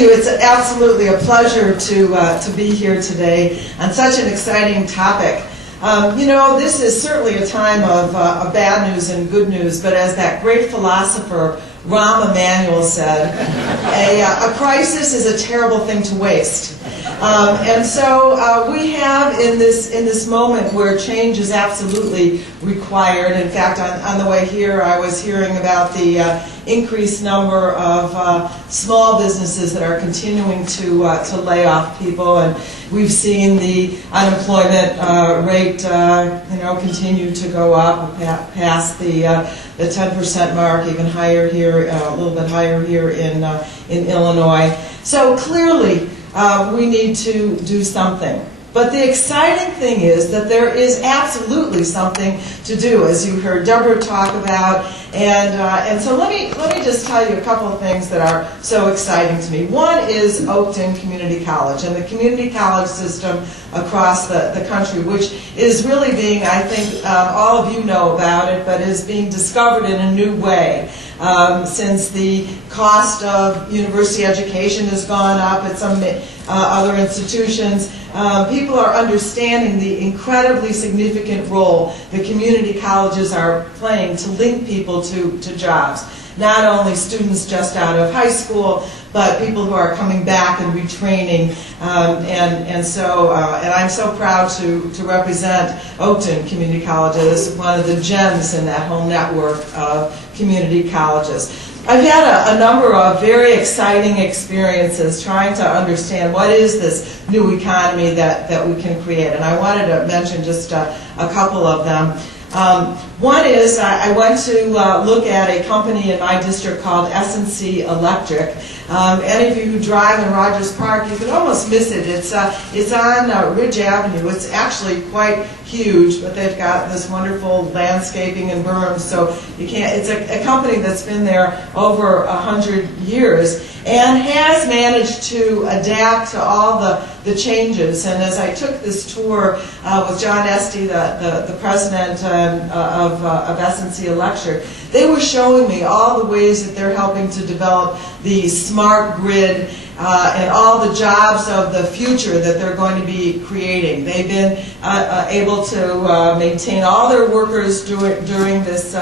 you. It's absolutely a pleasure to be here today on such an exciting topic. You know, this is certainly a time of bad news and good news, but as that great philosopher Rahm Emanuel said, a crisis is a terrible thing to waste. And so we have in this moment where change is absolutely required. In fact, on the way here, I was hearing about the increased number of small businesses that are continuing to lay off people, and we've seen the unemployment rate, continue to go up past the 10% mark, even higher here, a little bit higher here in Illinois. So clearly, we need to do something. But the exciting thing is that there is absolutely something to do, as you heard Deborah talk about. And so let me just tell you a couple of things that are so exciting to me. One is Oakton Community College and the community college system across the country, which is really being, I think all of you know about it, but is being discovered in a new way. Since the cost of university education has gone up at some other institutions, people are understanding the incredibly significant role the community colleges are playing to link people to jobs. Not only students just out of high school, but people who are coming back and retraining. And I'm so proud to represent Oakton Community Colleges, one of the gems in that whole network of community colleges. I've had a number of very exciting experiences trying to understand what is this new economy that we can create, and I wanted to mention just a couple of them. One is I went to look at a company in my district called S&C Electric. Any of you who drive in Rogers Park, you can almost miss it. It's on Ridge Avenue. It's actually quite huge, but they've got this wonderful landscaping and berms, so you can't. It's a company that's been there over 100 years and has managed to adapt to all the changes. And as I took this tour with John Esty, the president of S&C Electric, they were showing me all the ways that they're helping to develop the smart grid and all the jobs of the future that they're going to be creating. They've been able to maintain all their workers during this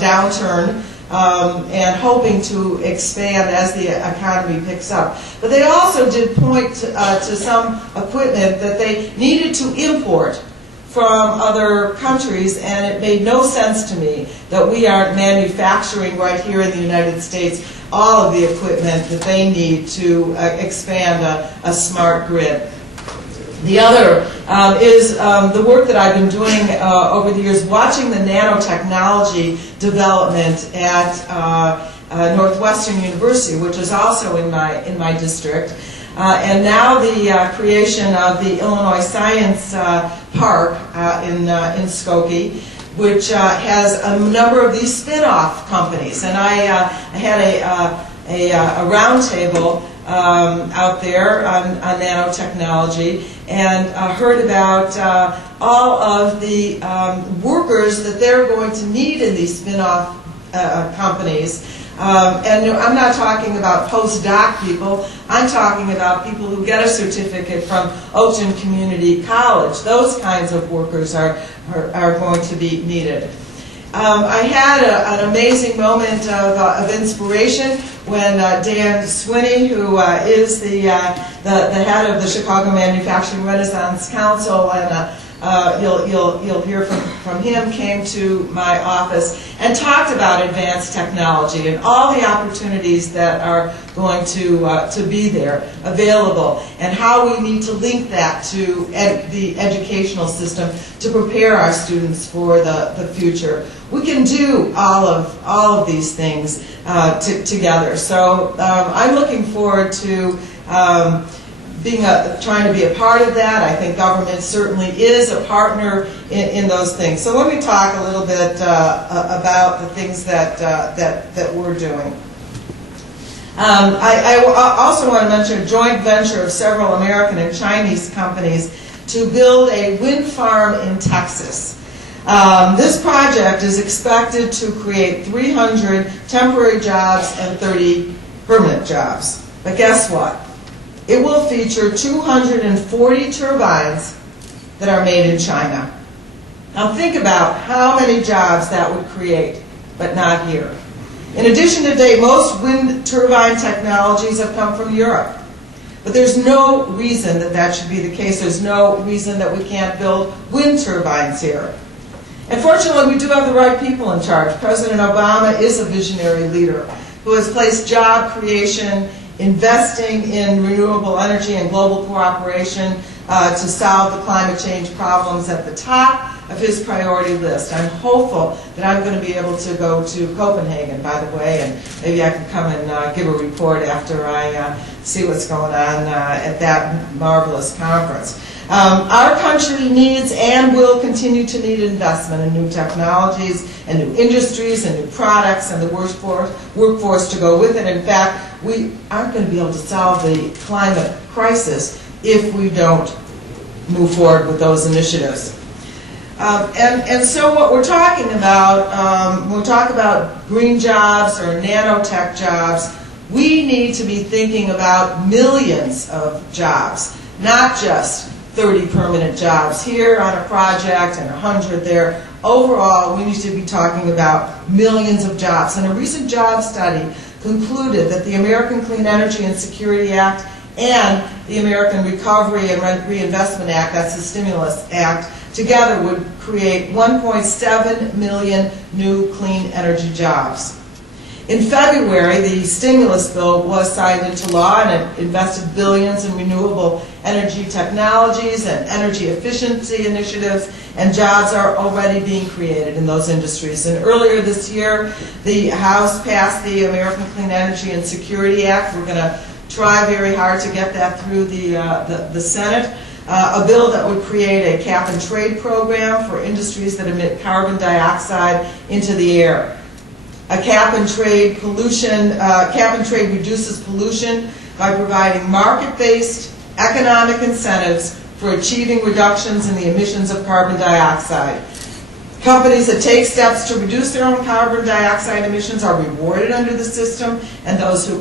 downturn. And hoping to expand as the economy picks up. But they also did point to some equipment that they needed to import from other countries, and it made no sense to me that we aren't manufacturing right here in the United States all of the equipment that they need to expand a smart grid. The other is the work that I've been doing over the years, watching the nanotechnology development at Northwestern University, which is also in my district, and now the creation of the Illinois Science Park in Skokie, which has a number of these spin-off companies. And I had a round table out there on nanotechnology, and heard about all of the workers that they're going to need in these spin-off companies. And I'm not talking about postdoc people. I'm talking about people who get a certificate from Oakton Community College. Those kinds of workers are going to be needed. I had an amazing moment of inspiration when Dan Swinney, who is the head of the Chicago Manufacturing Renaissance Council, and you'll hear from him, came to my office and talked about advanced technology and all the opportunities that are going to be there, available, and how we need to link that to the educational system to prepare our students for the future. We can do all of these things together. So I'm looking forward to trying to be a part of that. I think government certainly is a partner in those things. So let me talk a little bit about the things that we're doing. I also want to mention a joint venture of several American and Chinese companies to build a wind farm in Texas. This project is expected to create 300 temporary jobs and 30 permanent jobs. But guess what? It will feature 240 turbines that are made in China. Now think about how many jobs that would create, but not here. In addition, today, most wind turbine technologies have come from Europe. But there's no reason that that should be the case. There's no reason that we can't build wind turbines here. And fortunately, we do have the right people in charge. President Obama is a visionary leader who has placed job creation, investing in renewable energy and global cooperation to solve the climate change problems at the top of his priority list. I'm hopeful that I'm going to be able to go to Copenhagen, by the way, and maybe I can come and give a report after I see what's going on at that marvelous conference. Our country needs and will continue to need investment in new technologies and new industries and new products and the workforce to go with it. In fact, we aren't going to be able to solve the climate crisis if we don't move forward with those initiatives. And so what we're talking about, when we talk about green jobs or nanotech jobs, we need to be thinking about millions of jobs, not just 30 permanent jobs here on a project and 100 there. Overall, we need to be talking about millions of jobs. And a recent job study concluded that the American Clean Energy and Security Act and the American Recovery and Reinvestment Act, that's the Stimulus Act, together would create 1.7 million new clean energy jobs. In February, the stimulus bill was signed into law, and it invested billions in renewable energy technologies and energy efficiency initiatives, and jobs are already being created in those industries. And earlier this year, the House passed the American Clean Energy and Security Act. We're going to try very hard to get that through the Senate. A bill that would create a cap-and-trade program for industries that emit carbon dioxide into the air. A cap-and-trade reduces pollution by providing market-based economic incentives for achieving reductions in the emissions of carbon dioxide. Companies that take steps to reduce their own carbon dioxide emissions are rewarded under the system, and those who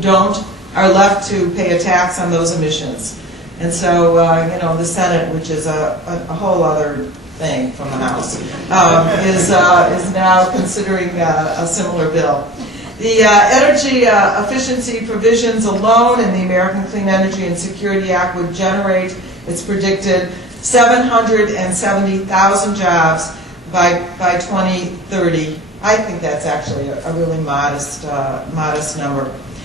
don't, are left to pay a tax on those emissions. And so, the Senate, which is a whole other thing from the House, is now considering a similar bill. The energy efficiency provisions alone in the American Clean Energy and Security Act would generate, it's predicted, 770,000 jobs by 2030. I think that's actually a really modest number.